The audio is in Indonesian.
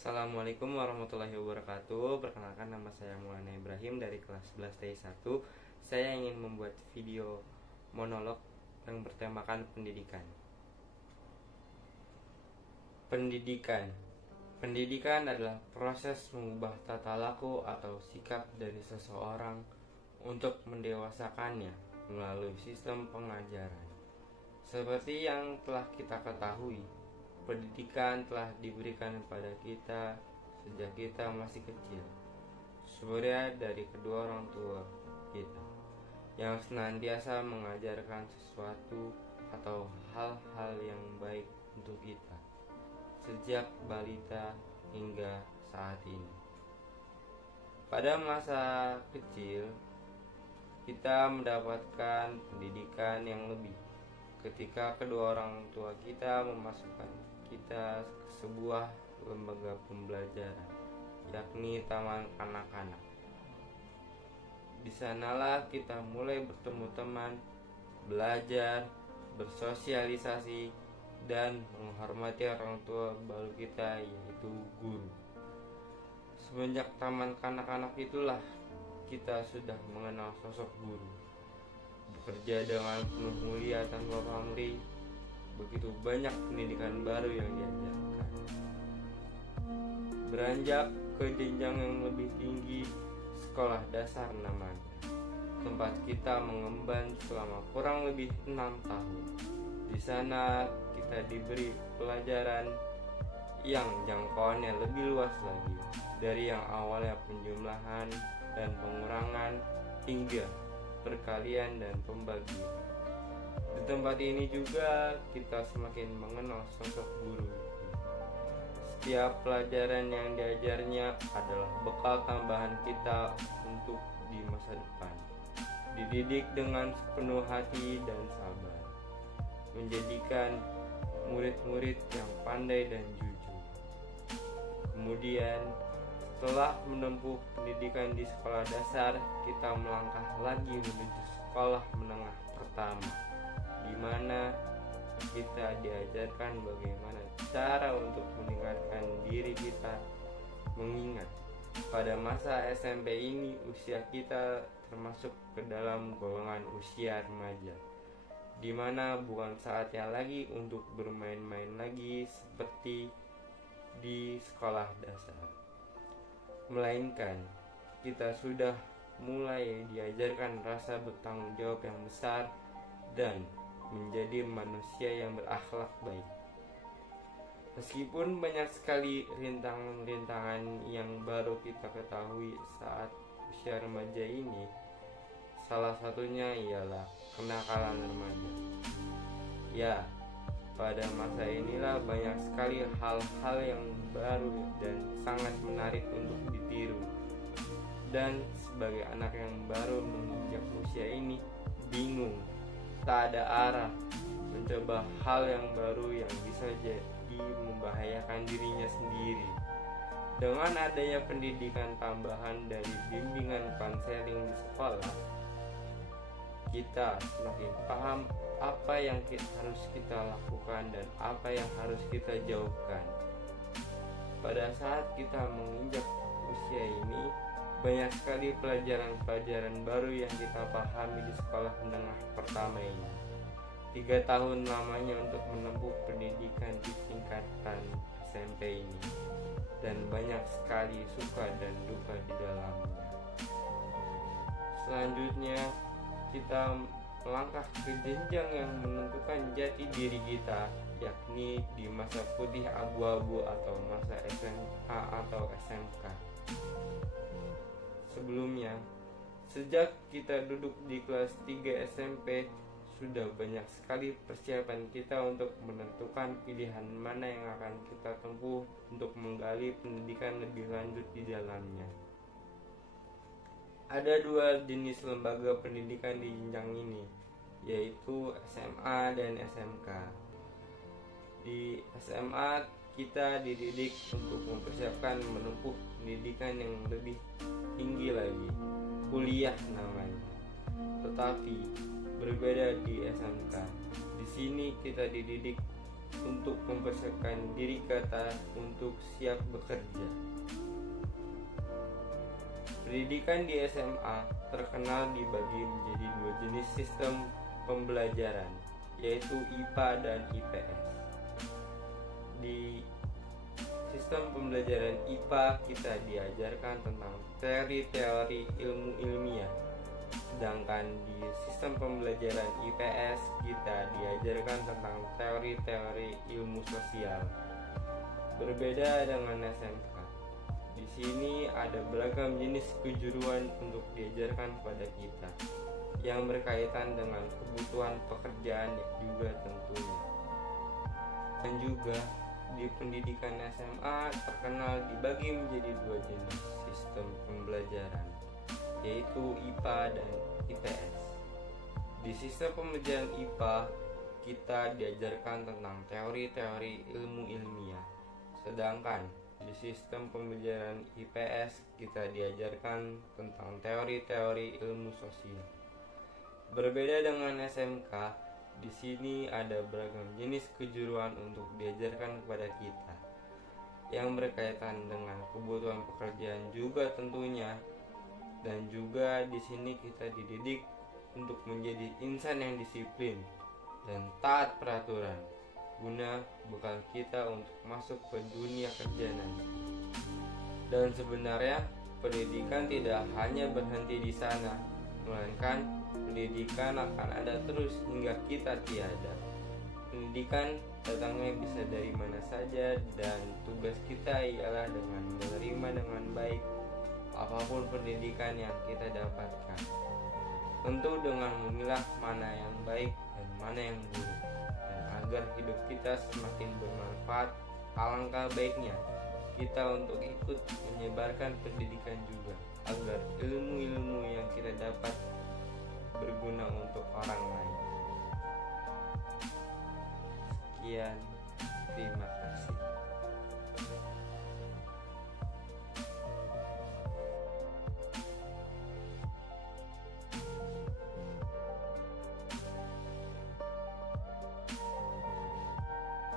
Assalamualaikum warahmatullahi wabarakatuh. Perkenalkan, nama saya Maulana Ibrahim dari kelas 11 TI1. Saya ingin membuat video monolog yang bertemakan pendidikan. Pendidikan adalah proses mengubah tata laku atau sikap dari seseorang untuk mendewasakannya melalui sistem pengajaran. Seperti yang telah kita ketahui, pendidikan telah diberikan kepada kita sejak kita masih kecil, sebenarnya dari kedua orang tua kita, yang senantiasa mengajarkan sesuatu atau hal-hal yang baik untuk kita sejak balita hingga saat ini. Pada masa kecil, kita mendapatkan pendidikan yang lebih ketika kedua orang tua kita memasukkan kita ke sebuah lembaga pembelajaran, yakni taman kanak-kanak. Di sanalah kita mulai bertemu teman, belajar, bersosialisasi, dan menghormati orang tua baru kita, yaitu guru. Semenjak taman kanak-kanak itulah kita sudah mengenal sosok guru. Bekerja dengan penuh mulia tanpa pamrih, begitu banyak pendidikan baru yang diajarkan. Beranjak ke jenjang yang lebih tinggi, sekolah dasar namanya, tempat kita mengemban selama kurang lebih 6 tahun. Di sana kita diberi pelajaran yang jangkauannya lebih luas lagi, dari yang awalnya penjumlahan dan pengurangan hingga perkalian dan pembagian. Di tempat ini juga kita semakin mengenal sosok guru. Setiap pelajaran yang diajarnya adalah bekal tambahan kita untuk di masa depan. Dididik dengan sepenuh hati dan sabar, menjadikan murid-murid yang pandai dan jujur. Kemudian, setelah menempuh pendidikan di sekolah dasar, kita melangkah lagi menuju sekolah menengah pertama, di mana kita diajarkan bagaimana cara untuk meningkatkan diri kita. Mengingat pada masa SMP ini usia kita termasuk ke dalam golongan usia remaja, di mana bukan saatnya lagi untuk bermain-main lagi seperti di sekolah dasar, melainkan kita sudah mulai diajarkan rasa bertanggung jawab yang besar dan menjadi manusia yang berakhlak baik. Meskipun banyak sekali rintangan-rintangan yang baru kita ketahui saat usia remaja ini, salah satunya ialah kenakalan remaja. Ya, pada masa inilah banyak sekali hal-hal yang baru dan sangat menarik untuk ditiru. Dan sebagai anak yang baru menginjak usia ini, bingung, tak ada arah, mencoba hal yang baru yang bisa jadi membahayakan dirinya sendiri. Dengan adanya pendidikan tambahan dari bimbingan konseling di sekolah, kita semakin paham apa yang harus kita lakukan dan apa yang harus kita jauhkan. Pada saat kita menginjak usia ini, banyak sekali pelajaran-pelajaran baru yang kita pahami di sekolah menengah pertama ini. 3 tahun lamanya untuk menempuh pendidikan di tingkatan SMP ini, dan banyak sekali suka dan duka di dalamnya. Selanjutnya, kita melangkah ke jenjang yang menentukan jati diri kita, yakni di masa putih abu-abu atau masa SMA atau SMK. Sebelumnya, sejak kita duduk di kelas 3 SMP, sudah banyak sekali persiapan kita untuk menentukan pilihan mana yang akan kita tempuh untuk menggali pendidikan lebih lanjut di dalamnya. Ada 2 jenis lembaga pendidikan di jenjang ini, yaitu SMA dan SMK. Di SMA kita dididik untuk mempersiapkan menempuh pendidikan yang lebih tinggi lagi, kuliah namanya. Tetapi berbeda di SMK. Di sini kita dididik untuk mempersiapkan diri kita untuk siap bekerja. Pendidikan di SMA terkenal dibagi menjadi dua jenis sistem pembelajaran, yaitu IPA dan IPS. Di sistem pembelajaran IPA kita diajarkan tentang teori-teori ilmu ilmiah, sedangkan di sistem pembelajaran IPS kita diajarkan tentang teori-teori ilmu sosial. Berbeda dengan SMK, di sini ada beragam jenis kejuruan untuk diajarkan kepada kita yang berkaitan dengan kebutuhan pekerjaan juga tentunya. Dan juga di pendidikan SMA terkenal dibagi menjadi dua jenis sistem pembelajaran, yaitu IPA dan IPS. Di sistem pembelajaran IPA kita diajarkan tentang teori-teori ilmu ilmiah, sedangkan di sistem pembelajaran IPS kita diajarkan tentang teori-teori ilmu sosial. Berbeda dengan SMK, di sini ada beragam jenis kejuruan untuk diajarkan kepada kita yang berkaitan dengan kebutuhan pekerjaan juga tentunya. Dan juga di sini kita dididik untuk menjadi insan yang disiplin dan taat peraturan, guna bekal kita untuk masuk ke dunia kerja nanti. Dan sebenarnya pendidikan tidak hanya berhenti di sana, melainkan pendidikan akan ada terus hingga kita tiada. Pendidikan datangnya bisa dari mana saja, dan tugas kita ialah dengan menerima dengan baik apapun pendidikan yang kita dapatkan, tentu dengan memilah mana yang baik dan mana yang buruk. Dan agar hidup kita semakin bermanfaat, alangkah baiknya kita untuk ikut menyebarkan pendidikan juga, agar ilmu-ilmu yang kita dapat berguna untuk orang lain. Sekian, terima kasih.